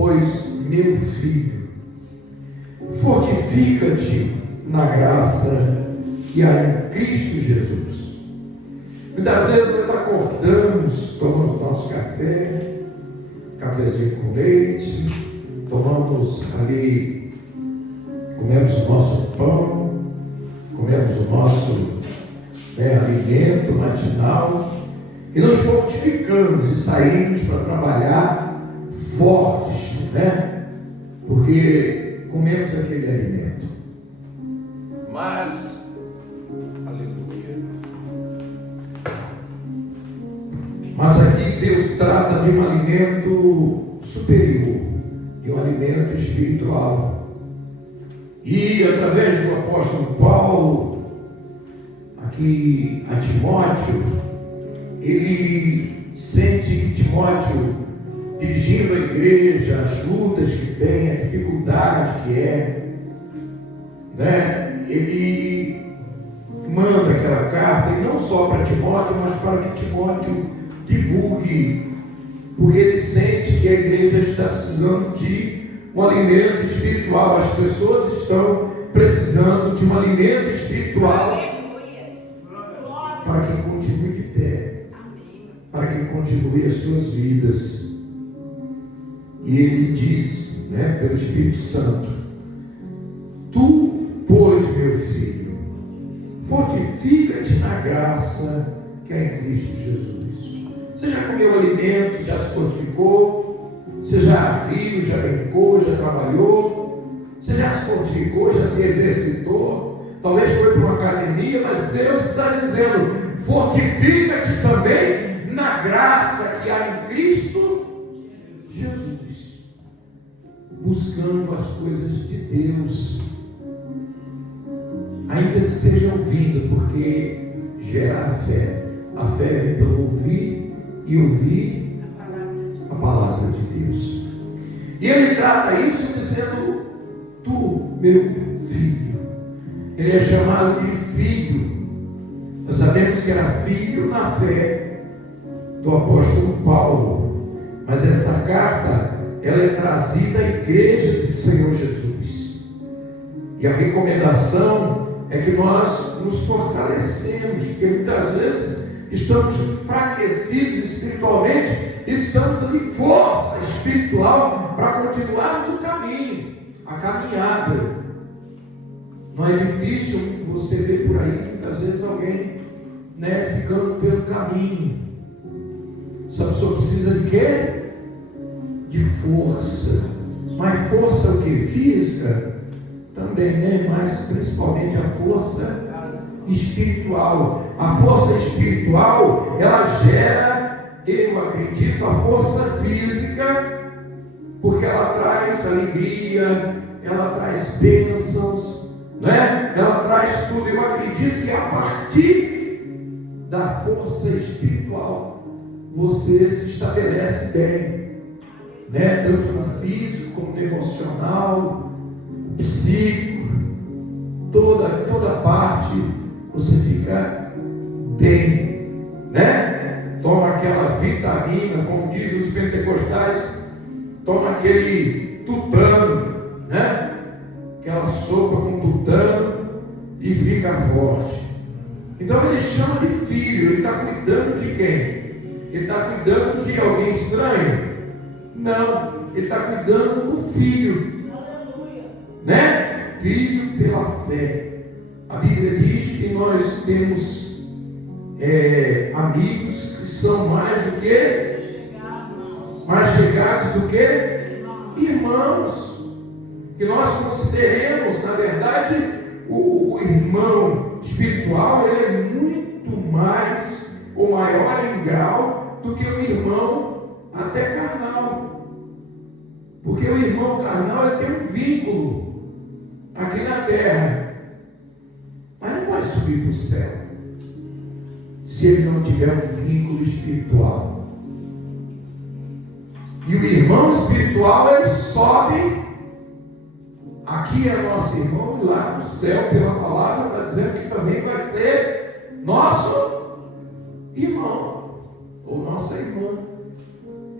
pois, meu filho, fortifica-te na graça que há em Cristo Jesus. Muitas vezes nós acordamos, tomamos nosso café, cafezinho com leite, tomamos ali, comemos o nosso pão, comemos o nosso alimento matinal e nos fortificamos e saímos para trabalhar fortes, porque comemos aquele alimento. Mas, aleluia, mas aqui Deus trata de um alimento superior, de um alimento espiritual. E através do apóstolo Paulo, aqui a Timóteo, ele sente que Timóteo, dirigindo a igreja, as lutas que tem, a dificuldade que ele manda aquela carta, e não só para Timóteo, mas para que Timóteo divulgue, porque ele sente que a igreja está precisando de um alimento espiritual. As pessoas estão precisando de um alimento espiritual para que continue de pé, para que continue as suas vidas. E ele diz, pelo Espírito Santo: tu, pois, meu filho, fortifica-te na graça que há em Cristo Jesus. Você já comeu alimento, já se fortificou? Você já riu, já brincou, já trabalhou? Você já se fortificou, já se exercitou? Talvez foi para uma academia, mas Deus está dizendo: fortifica-te também na graça que há em Cristo Jesus, buscando as coisas de Deus, ainda que seja ouvindo, porque gera a fé. A fé vem pelo ouvir e ouvir a palavra de Deus. E ele trata isso dizendo: tu, meu filho. Ele é chamado de filho. Nós sabemos que era filho na fé do apóstolo Paulo, mas essa carta, ela é trazida à igreja do Senhor Jesus, e a recomendação é que nós nos fortalecemos, porque muitas vezes estamos enfraquecidos espiritualmente e precisamos de força espiritual para continuarmos o caminho, a caminhada. Não é difícil você ver por aí muitas vezes alguém ficando pelo caminho. Essa pessoa precisa de quê? De força. Mas força o que? Física? Também, mas principalmente a força espiritual. A força espiritual, ela gera, eu acredito, a força física, porque ela traz alegria, ela traz bênçãos, ela traz tudo. Eu acredito que a partir da força espiritual você se estabelece bem, tanto no físico como no emocional, no psíquico, toda parte você fica bem, toma aquela vitamina, como diz os pentecostais, toma aquele tutano, aquela sopa com tutano e fica forte. Então ele chama de filho. Ele está cuidando de quem? Ele está cuidando de alguém estranho? Não, ele está cuidando do filho, filho pela fé. A Bíblia diz que nós temos amigos que são mais do que? Mais chegados do que? Irmãos. Que nós consideremos, na verdade, o irmão espiritual, ele é muito mais ou maior em grau do que o irmão até carnal. Porque o irmão carnal, ele tem um vínculo aqui na terra, mas não vai subir para o céu se ele não tiver um vínculo espiritual. E o irmão espiritual, ele sobe. Aqui é nosso irmão, e lá no céu, pela palavra, está dizendo que também vai ser nosso irmão ou nossa irmã.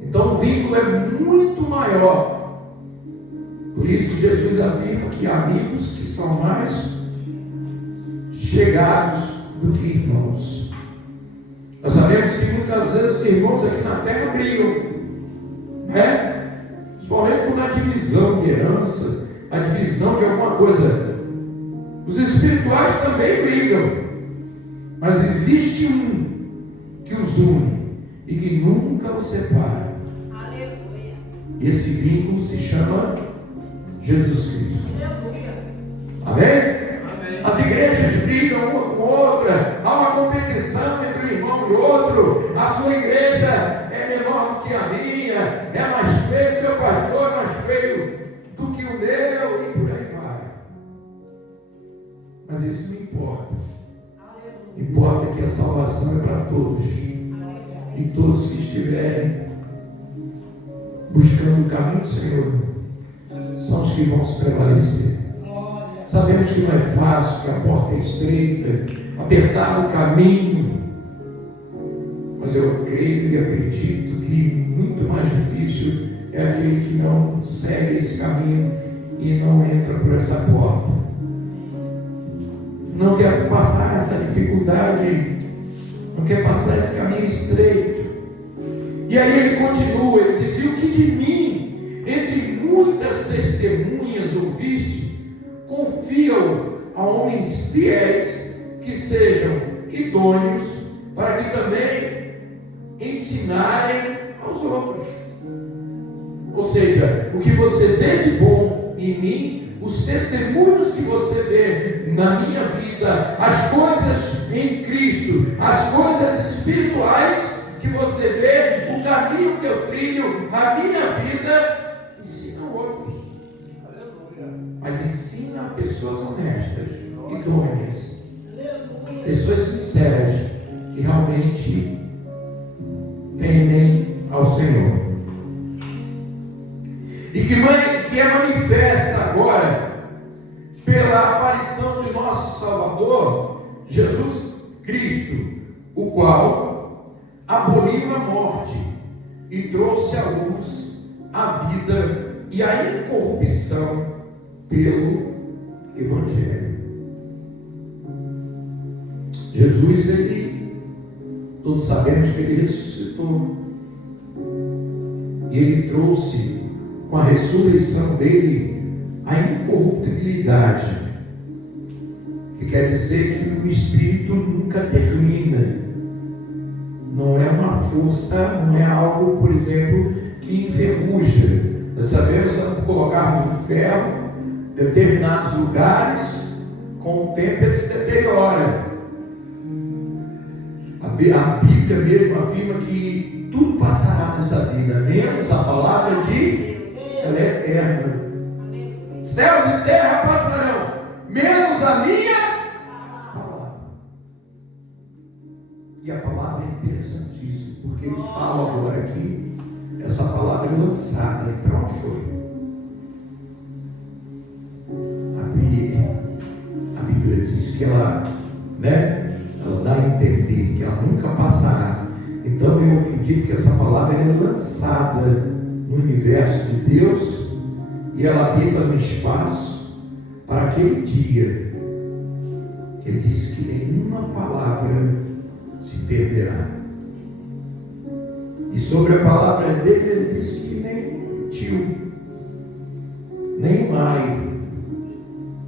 Então o vínculo é muito maior Por isso Jesus afirma que há amigos que são mais chegados do que irmãos. Nós sabemos que muitas vezes os irmãos aqui na terra brigam, né? Principalmente por uma divisão de herança, a divisão de alguma coisa. Os espirituais também brigam, mas existe um que os une e que nunca os separa. Aleluia. Esse vínculo se chama Jesus Cristo. Aleluia. Amém? As igrejas brigam uma com outra, há uma competição entre um irmão e outro. A sua igreja é menor do que a minha, é mais feio, seu pastor é mais feio do que o meu, e por aí vai. Mas isso não importa. Importa que a salvação é para todos, e todos que estiverem buscando o caminho do Senhor são os que vão se prevalecer. Sabemos que não é fácil, que a porta é estreita, apertar o caminho, mas eu creio e acredito que muito mais difícil é aquele que não segue esse caminho e não entra por essa porta. Não quer passar essa dificuldade, não quer passar esse caminho estreito. E aí ele continua, ele diz: e o que de mim, entre muitas testemunhas ouviste, confiam a homens fiéis que sejam idôneos para que também ensinarem aos outros. Ou seja, o que você vê de bom em mim, os testemunhos que você vê na minha vida, as coisas em Cristo, as coisas espirituais que você vê, o caminho que eu trilho, a minha vida, ensina a outros. Mas ensina a pessoas honestas, idôneas, pessoas sinceras, que realmente temem ao Senhor. E que é manifesta agora pela aparição de nosso Salvador, Jesus Cristo, o qual aboliu a morte e trouxe à luz a vida e a incorrupção pelo Evangelho. Jesus, todos sabemos que ele ressuscitou, e ele trouxe com a ressurreição dele a incorruptibilidade, que quer dizer que o Espírito nunca termina. Não é uma força, não é algo, por exemplo, que enferruja. Nós sabemos que se colocarmos um ferro em determinados lugares, com o tempo ele se deteriora. A Bíblia mesmo afirma que tudo passará nessa vida, menos a palavra de ela é eterna. Céus e terra passarão, menos a minha palavra. E a palavra é interessantíssima, porque ele fala agora aqui, essa palavra é lançada. E para onde foi? A Bíblia diz que ela dá a entender que ela nunca passará. Então eu acredito que essa palavra é lançada no universo de Deus, e ela habita no espaço para aquele dia. Ele diz que nenhuma palavra se perderá. E sobre a palavra dele, ele diz que nem um tio, nem um ai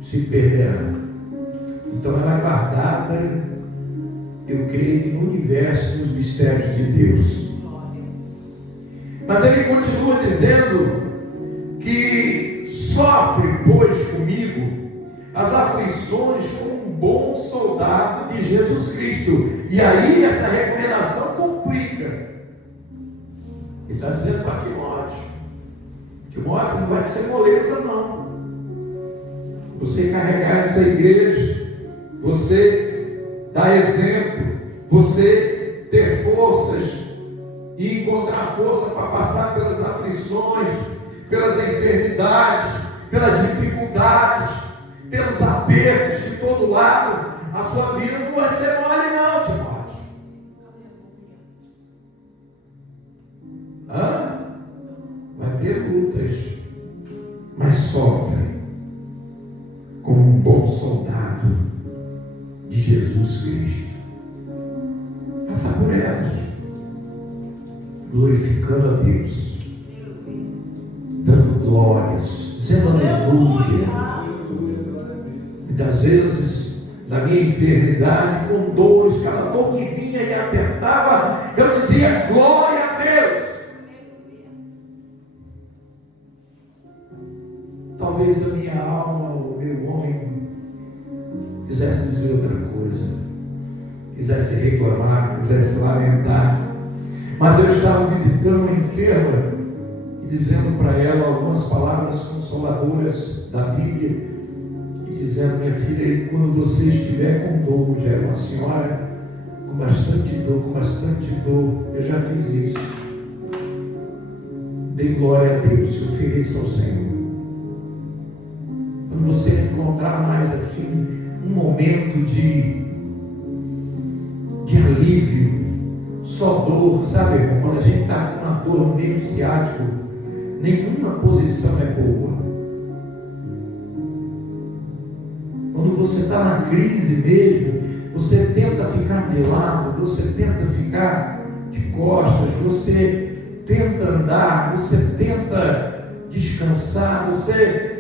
se perderá. Então ela é guardada, eu creio, no universo dos mistérios de Deus. Mas ele continua dizendo que sofre, pois, comigo as aflições como um bom soldado de Jesus Cristo. E aí essa recomendação complica. Ele está dizendo para Timóteo não vai ser moleza não. Você carregar essa igreja, você dar exemplo, você ter forças e encontrar força para passar pelas aflições, pelas enfermidades, pelas dificuldades, pelos apertos de todo lado. A sua vida não vai ser mole não, Timóteo. Vai ter lutas, mas sofre como um bom soldado de Jesus Cristo. Passar por elas, glorificando a Deus, dando glórias, dizendo aleluia. Muitas vezes, na minha enfermidade, com dores, cada dor que vinha e apertava, eu dizia glória a Deus. Talvez a minha alma, o meu homem, quisesse dizer outra coisa, quisesse reclamar, quisesse lamentar, mas eu estava visitando a enferma e dizendo para ela algumas palavras consoladoras da Bíblia, e dizendo: minha filha, quando você estiver com dor, já era uma senhora com bastante dor, eu já fiz isso. Dê glória a Deus, se ofereça ao Senhor. Quando você encontrar mais assim um momento de alívio, só dor, sabe, irmão? Quando a gente está com uma dor no meio ciático, nenhuma posição é boa. Quando você está na crise mesmo, você tenta ficar de lado, você tenta ficar de costas, você tenta andar, você tenta descansar, você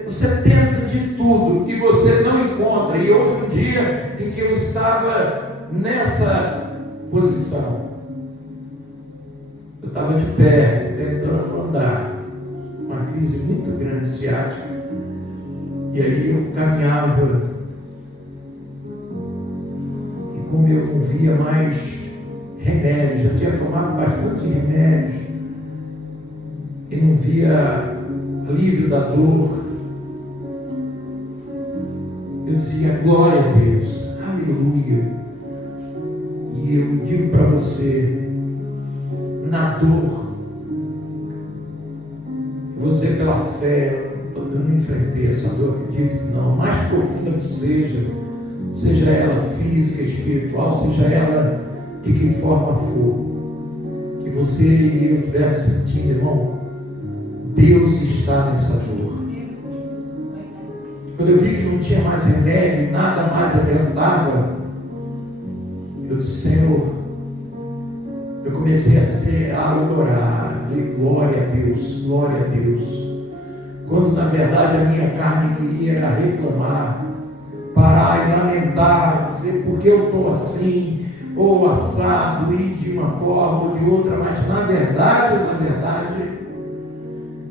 tenta de tudo e você não encontra. E houve um dia em que eu estava nessa posição. Eu estava de pé, tentando andar, uma crise muito grande ciática, e aí eu caminhava, e como eu não via mais remédios, já tinha tomado bastante remédios, e não via alívio da dor, eu dizia glória a Deus, aleluia. E eu digo para você, na dor, vou dizer pela fé, eu não enfrentei essa dor, acredito que não, mais profunda que seja ela física, espiritual, seja ela de que forma for, que você e eu estivermos sentindo, irmão, Deus está nessa dor. Quando eu vi que não tinha mais remédio, nada mais adiantava, eu disse: Senhor, eu comecei a dizer, a adorar, a dizer glória a Deus, glória a Deus. Quando na verdade a minha carne queria era reclamar, parar e lamentar, dizer porque eu estou assim, ou assado, e de uma forma ou de outra, mas na verdade,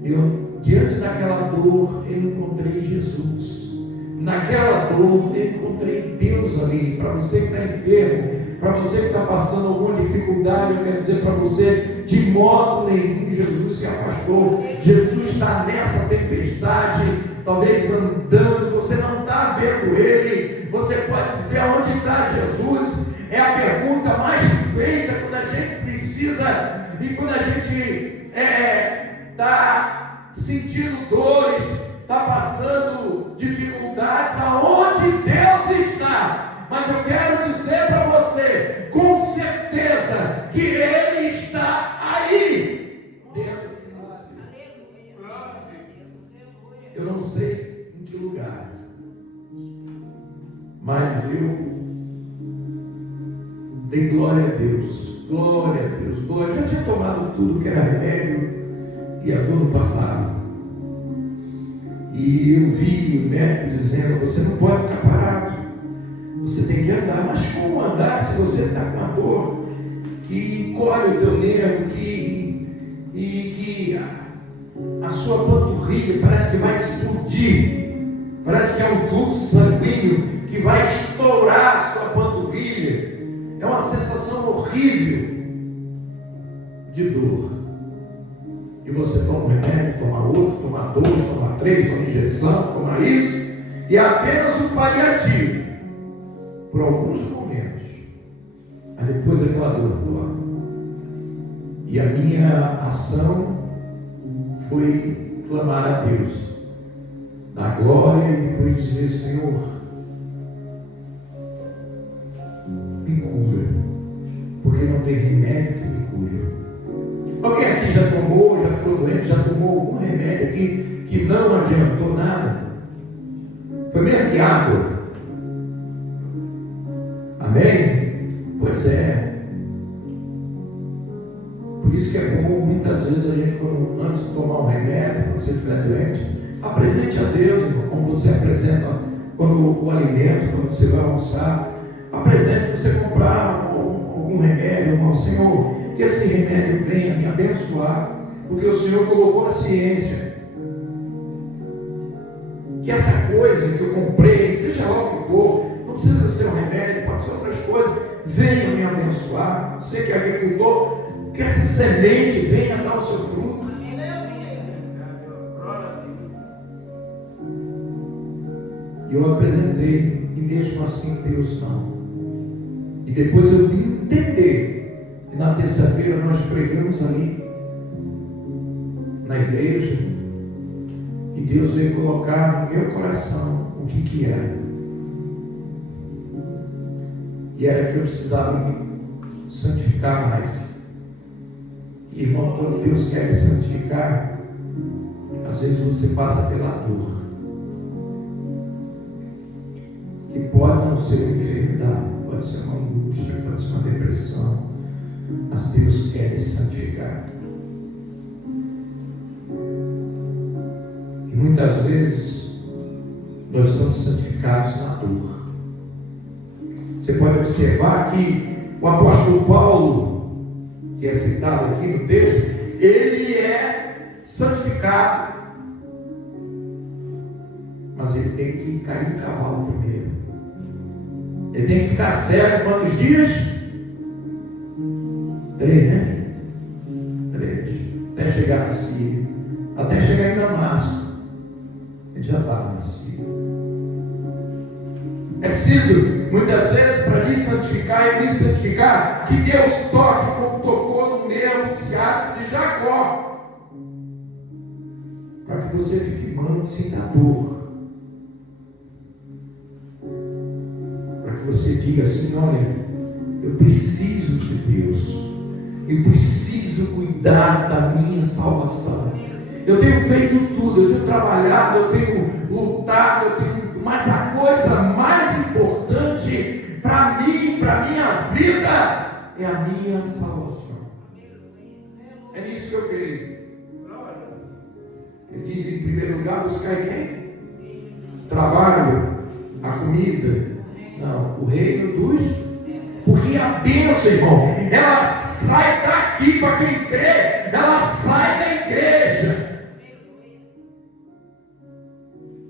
eu, diante daquela dor, eu encontrei Jesus. Naquela dor, eu encontrei Deus ali. Para você que está enfermo, para você que está passando alguma dificuldade, eu quero dizer para você, de modo nenhum Jesus se afastou. Jesus está nessa tempestade, talvez andando, você não está vendo Ele. Você pode dizer: onde está Jesus? É a pergunta mais feita quando a gente precisa, e quando a gente está sentindo dores, está passando dificuldades. Aonde Deus está? Mas eu quero dizer para você, com certeza, que Ele está aí, dentro de você. Eu não sei em que lugar, mas eu dei glória a Deus, glória a Deus, glória. Eu já tinha tomado tudo que era remédio e a dor não passava. E eu vi o médico dizendo: você não pode ficar parado, você tem que andar. Mas como andar se você está com uma dor que encolhe o teu nervo, que a sua panturrilha parece que vai explodir, parece que é um fluxo sanguíneo que vai estourar a sua panturrilha. É uma sensação horrível de dor. E você toma um remédio, toma outro, toma dois, toma três, toma injeção, toma isso, e é apenas um paliativo por alguns momentos, mas depois aquela dor dorme. E a minha ação foi clamar a Deus, dar glória, e depois dizer: Senhor, me cura, porque não tem remédio que me cure. Alguém aqui já tomou, já ficou doente, já tomou algum remédio aqui que não adiantou nada? estiver doente, apresente a Deus, irmão, como você apresenta quando o alimento, quando você vai almoçar. Apresente você comprar algum remédio, irmão. Senhor, que esse remédio venha me abençoar, porque o Senhor colocou na ciência. Que essa coisa que eu comprei, seja lá o que for, não precisa ser um remédio, pode ser outras coisas, venha me abençoar. Você que é agricultor, que essa semente venha dar o seu fruto. E eu apresentei, e mesmo assim Deus não. E depois eu vim entender, e na terça-feira nós pregamos ali, na igreja, e Deus veio colocar no meu coração o que era. E era que eu precisava me santificar mais. E, irmão, quando Deus quer me santificar, às vezes você passa pela dor. Que pode não ser uma enfermidade, pode ser uma angústia, pode ser uma depressão, mas Deus quer me santificar. E muitas vezes nós somos santificados na dor. Você pode observar que o apóstolo Paulo, que é citado aqui no texto, ele é santificado, mas ele tem que cair do cavalo primeiro. Ele tem que ficar cego quantos dias? 3, né? 3. Até chegar na Síria, até chegar em Damasco. Ele já estava na Síria. É preciso, muitas vezes, para lhe santificar e me santificar, que Deus toque como tocou no nervo ciático de Jacó, para que você fique manso, sinta dor. Você diga assim: olha, eu preciso de Deus, eu preciso cuidar da minha salvação. Eu tenho feito tudo, eu tenho trabalhado, eu tenho lutado, mas a coisa mais importante para mim, para a minha vida, é a minha salvação. É nisso que eu creio. Ele diz: em primeiro lugar, buscar quem? Trabalho, a comida. Não, o reino dos... Porque a bênção, irmão, ela sai daqui para quem crê, ela sai da igreja.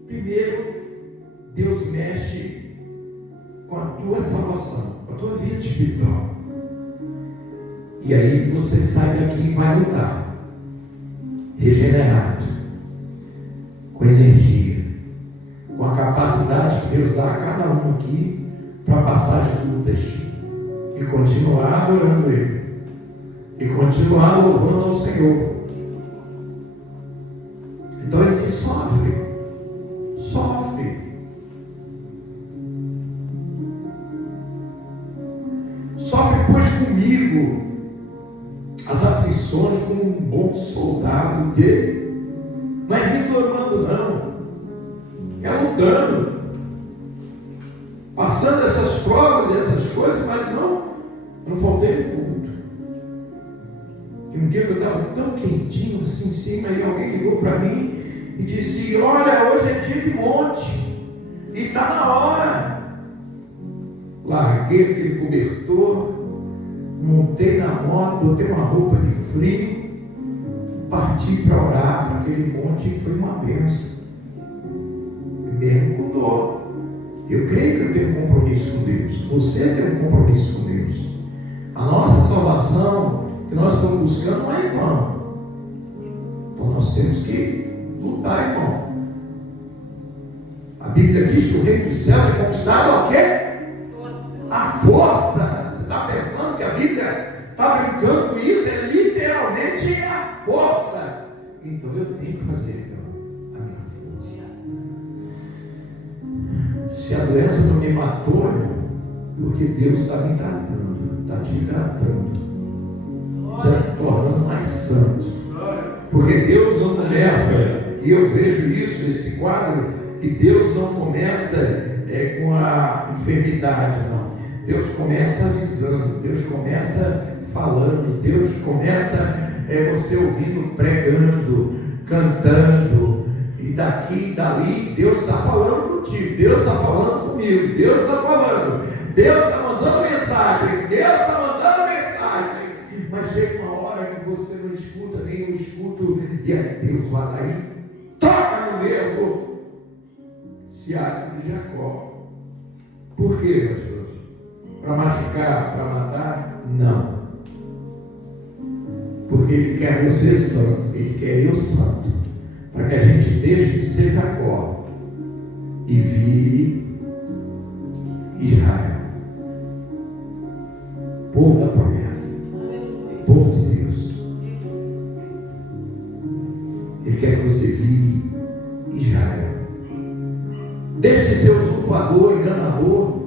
Primeiro, Deus mexe com a tua salvação, com a tua vida espiritual. E aí você sai daqui e vai lutar, regenerado, com energia, com a capacidade que Deus dá a cada um aqui para passar as lutas e continuar adorando Ele e continuar louvando ao Senhor. Então Ele diz: sofre, pois comigo as aflições como um bom soldado dele. Não é reclamando não, é lutando, passando essas provas e essas coisas, mas não faltei no culto. E um dia que eu estava tão quentinho assim em cima, e alguém ligou para mim e disse: olha, hoje é dia de monte e está na hora. Larguei aquele cobertor, montei na moto, botei uma roupa de frio, parti para orar para aquele monte e foi uma bênção. Mesmo com dor. Eu creio que eu tenho um compromisso com Deus. Você tem um compromisso com Deus. A nossa salvação que nós estamos buscando não é em vão. Então nós temos que lutar, irmão. A Bíblia diz que o reino dos céus é conquistado o quê? A força. Você está pensando que a Bíblia está brincando com isso? É literalmente a força. Então eu tenho que fazer a minha força. Se a doença não me matou, irmão, porque Deus está me tratando, está te tratando, te tornando mais santo. Porque Deus não começa, e eu vejo isso, esse quadro, que Deus não começa com a enfermidade, não. Deus começa avisando, Deus começa falando, Deus começa você ouvindo, pregando, cantando, E daqui e dali, Deus está falando contigo, Deus está falando comigo, Deus está falando, Deus está mandando mensagem, Deus está mandando mensagem. Mas chega uma hora que você não escuta, nem eu escuto, e aí Deus vai lá e toca no mesmo Siaco de Jacó. Por quê, pastor? Para machucar, para matar? Não. Porque Ele quer você santo, Ele quer eu santo, para que a gente deixe de ser Jacó e vire Israel, povo da promessa, povo de Deus. Ele quer que você vire Israel. Deixe de ser usurpador, enganador.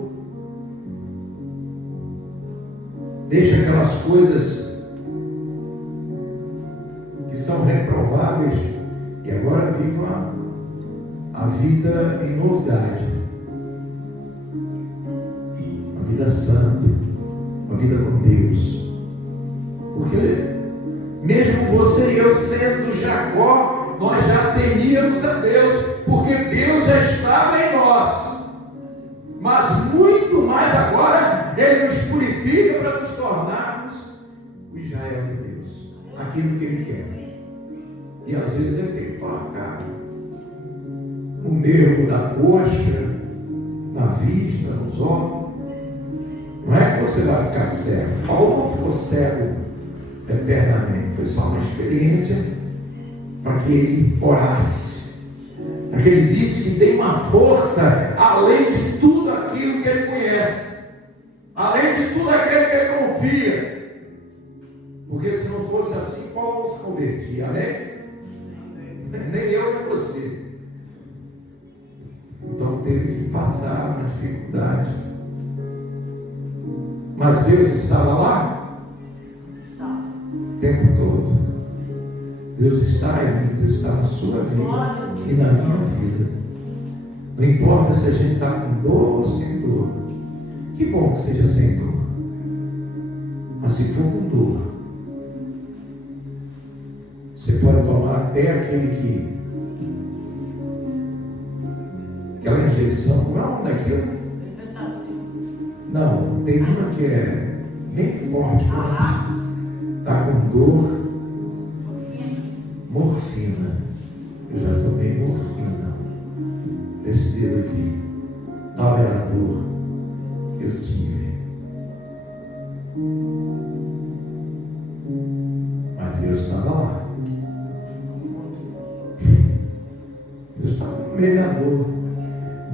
Deixe aquelas coisas que são reprováveis e agora viva a vida em novidade, a vida santa, a vida com Deus. Porque mesmo você e eu sendo Jacó, nós já temíamos a Deus, porque Deus já estava em nós. Mas muito mais agora, Ele nos purifica para nos tornarmos o Israel de Deus, aquilo que Ele quer. E às vezes Ele tem que tocar no nervo da coxa, na vista, nos olhos. Não é que você vai ficar cego. Paulo não ficou cego eternamente, foi só uma experiência para que ele orasse, para que ele visse que tem uma força além de tudo aquilo que ele conhece, além de tudo aquilo que ele confia. Porque se não fosse assim, Paulo não se convertia, amém? Nem eu nem você. Então teve que passar uma dificuldade. Mas Deus estava lá o tempo todo. Deus está em mim, Deus está na sua vida e na minha vida. Não importa se a gente está com dor ou sem dor. Que bom que seja sem dor. Mas se for com dor, você pode tomar até aquela injeção. Não, daquilo. Não, tem uma que é bem forte. Está com dor. Morfina. Eu já tomei morfina. Esse dedo aqui. Tal era a dor que eu tive. Mas Deus estava lá. Deus estava no meio da dor.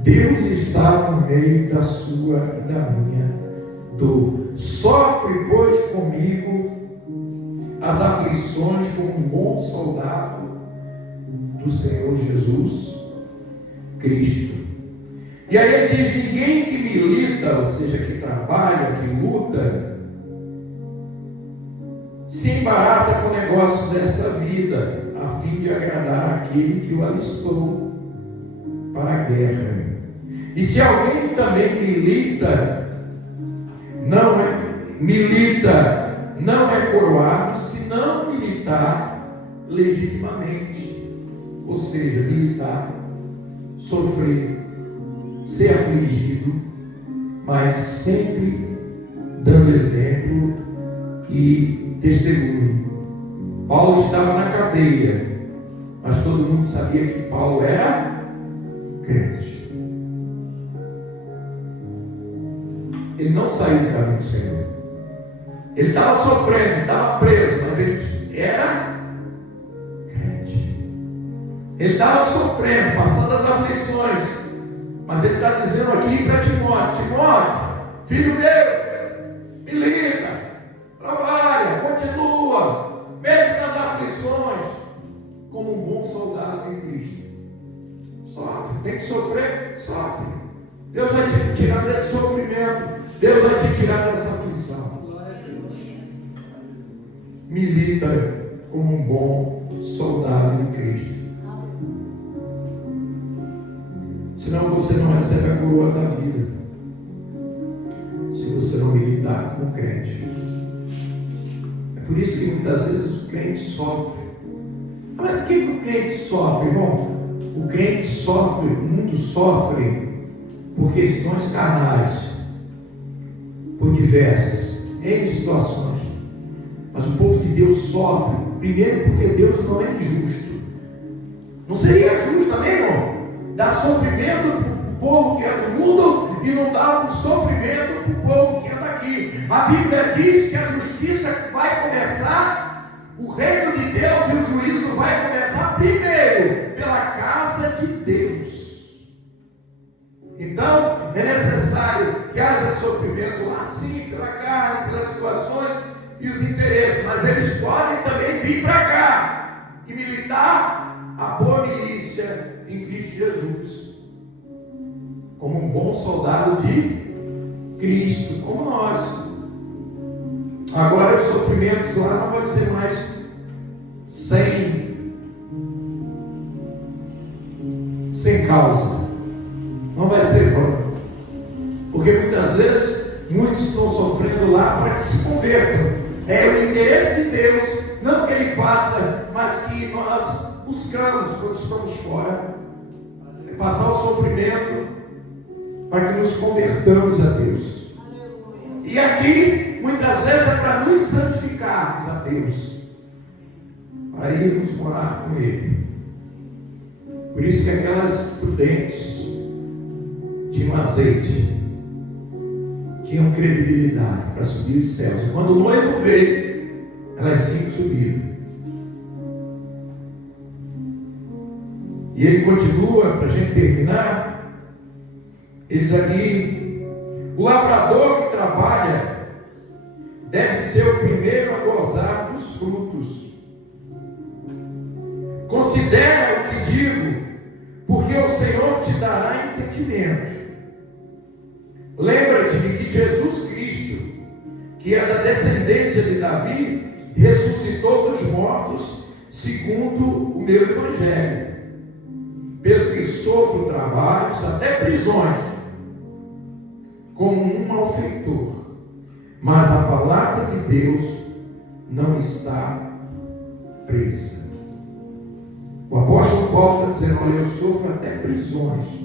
Deus está no meio da sua e da minha dor. Sofre, pois, comigo as aflições como um bom soldado do Senhor Jesus Cristo. E aí ele diz: ninguém que milita, ou seja, que trabalha, que luta, se embaraça com negócios desta vida, a fim de agradar aquele que o alistou para a guerra. E se alguém também milita, não é coroado, se não militar legitimamente. Ou seja, militar, sofrer, ser afligido, mas sempre dando exemplo e testemunho. Paulo estava na cadeia, mas todo mundo sabia que Paulo era crente. Ele não saiu do caminho do Senhor. Ele estava sofrendo, estava preso, mas ele era crente. Ele estava sofrendo, passando as aflições, mas ele está dizendo aqui para Timóteo: Timóteo, filho meu, milita, trabalha, continua, mesmo nas aflições, como um bom soldado em Cristo. Sofre, tem que sofrer, sofre. Deus vai te tirar desse sofrimento, Deus vai te tirar dessa aflição. Milita como um bom soldado em Cristo. Senão você não recebe a coroa da vida, se você não militar com o crente. É por isso que muitas vezes o crente sofre. Mas por que o crente sofre, irmão? O o crente sofre, o mundo sofre por questões carnais, por diversas, em situações. Mas o povo de Deus sofre, primeiro porque Deus não é injusto. Não seria justo, amém, irmão? Dar sofrimento para o povo que é do mundo e não dar um sofrimento para o povo que é daqui. A Bíblia diz que a justiça vai começar, o reino de Deus e o juízo vai começar primeiro pela casa de Deus. Então é necessário que haja sofrimento lá sim, pela carne, pelas situações e os interesses, mas eles podem também vir para cá e militar a boa milícia em Cristo Jesus, como um bom soldado de Cristo, como nós. Agora os sofrimentos lá não vão ser mais sem causa, não vai ser vão, porque muitas vezes muitos estão sofrendo lá para que se convertam. É o interesse de Deus, não que Ele faça, mas que nós buscamos quando estamos fora, é passar o sofrimento para que nos convertamos a Deus. E aqui, muitas vezes, é para nos santificarmos a Deus, para irmos morar com Ele. Por isso que aquelas prudentes tinham azeite, tinham credibilidade para subir os céus. E quando o noivo veio, elas 5 subiram. E ele continua, para a gente terminar, ele diz aqui: o lavrador que trabalha deve ser o primeiro a gozar dos frutos. Considera o que digo, porque o Senhor te dará entendimento. Lembra-te de que Jesus Cristo, que é da descendência de Davi, ressuscitou dos mortos, segundo o meu evangelho, pelo que sofro trabalhos, até prisões, como um malfeitor. Mas a palavra de Deus não está presa. O apóstolo Paulo está dizendo: olha, eu sofro até prisões,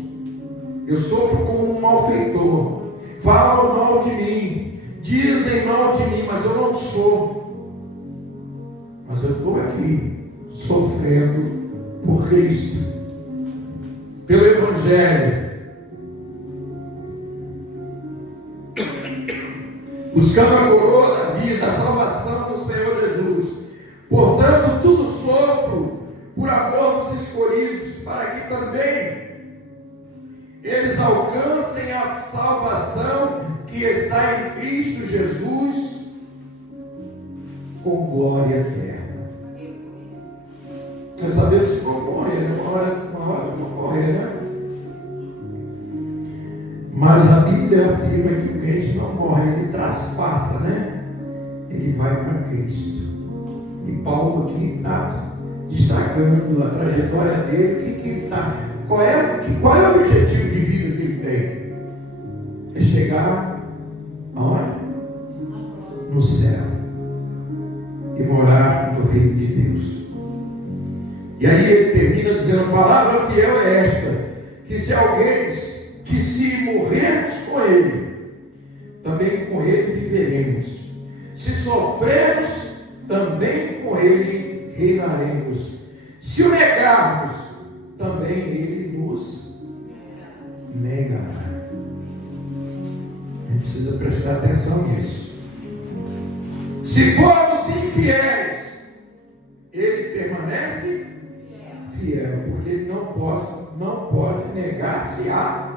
eu sofro como um malfeitor. Falam mal de mim, dizem mal de mim, mas eu não sou. Mas eu estou aqui sofrendo por Cristo, pelo Evangelho, buscando a coroa da vida, a salvação do Senhor Jesus. Portanto, tudo sofro por amor dos escolhidos, para que também eles alcancem a salvação que está em Cristo Jesus, com glória eterna. Nós sabemos que vão morrer, uma hora vão morrer, né? Mas a Bíblia afirma que o crente não morre, ele traspassa, né? Ele vai para Cristo. E Paulo aqui está destacando a trajetória dele. O que ele está? Qual é o objetivo de vida que ele tem? É chegar aonde? No céu e morar no reino de Deus. E aí ele termina dizendo: a palavra fiel é esta, que se morrermos com Ele, também com Ele viveremos. Se sofrermos, também com Ele reinaremos. Se o negarmos, também Ele nos negará. A gente precisa prestar atenção nisso. Se formos infiéis, Ele permanece fiel, porque Ele não pode negar-se a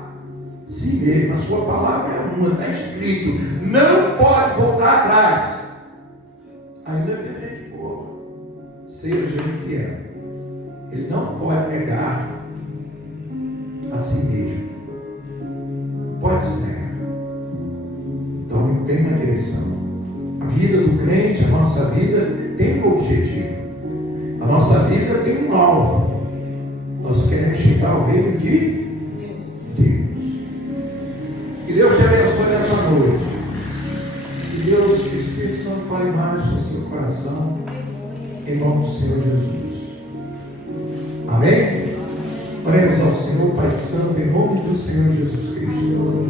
si mesmo. A sua palavra é uma, está escrito, não pode voltar atrás. Ainda que a gente for, seja infiel, ele não pode negar a si mesmo. Pode se negar. Então tem uma direção. A vida do crente, a nossa vida tem um objetivo. A nossa vida tem um alvo. Nós queremos chegar ao reino de Deus. Que Deus te abençoe nessa noite. Que Deus, que o Espírito Santo fale mais no seu coração, em nome do Senhor Jesus. Amém? Oremos ao Senhor, Pai Santo, em nome do Senhor Jesus Cristo.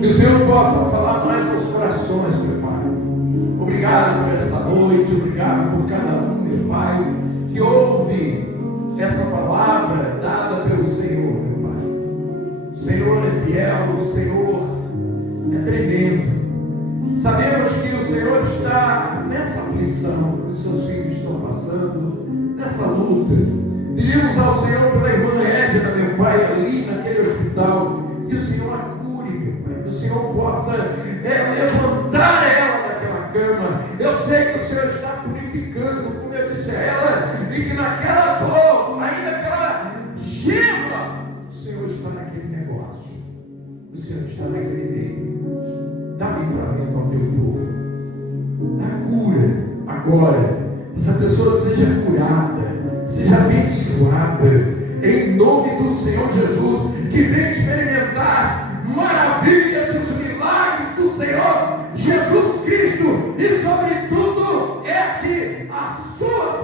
Que o Senhor possa falar mais aos corações, meu Pai. Obrigado por esta noite, obrigado por cada um, meu Pai, que ouve essa palavra dada pelo Senhor, meu Pai. O Senhor é fiel, o Senhor é tremendo. Sabemos que o Senhor está nessa aflição que os seus filhos estão passando, nessa luta. Pedimos ao Senhor pela irmã Edna, meu Pai, ali naquele hospital, que o Senhor a cure, meu Pai, que o Senhor possa levantar ela daquela cama. Eu sei que o Senhor está purificando, como eu disse a ela, e que naquela dor, ainda aquela gema, o Senhor está naquele negócio, o Senhor está naquele meio. Dá livramento ao teu povo, dá cura agora. Essa pessoa seja curada, seja abençoada, em nome do Senhor Jesus, que venha experimentar maravilhas e os milagres do Senhor Jesus Cristo, e sobretudo ergue a sua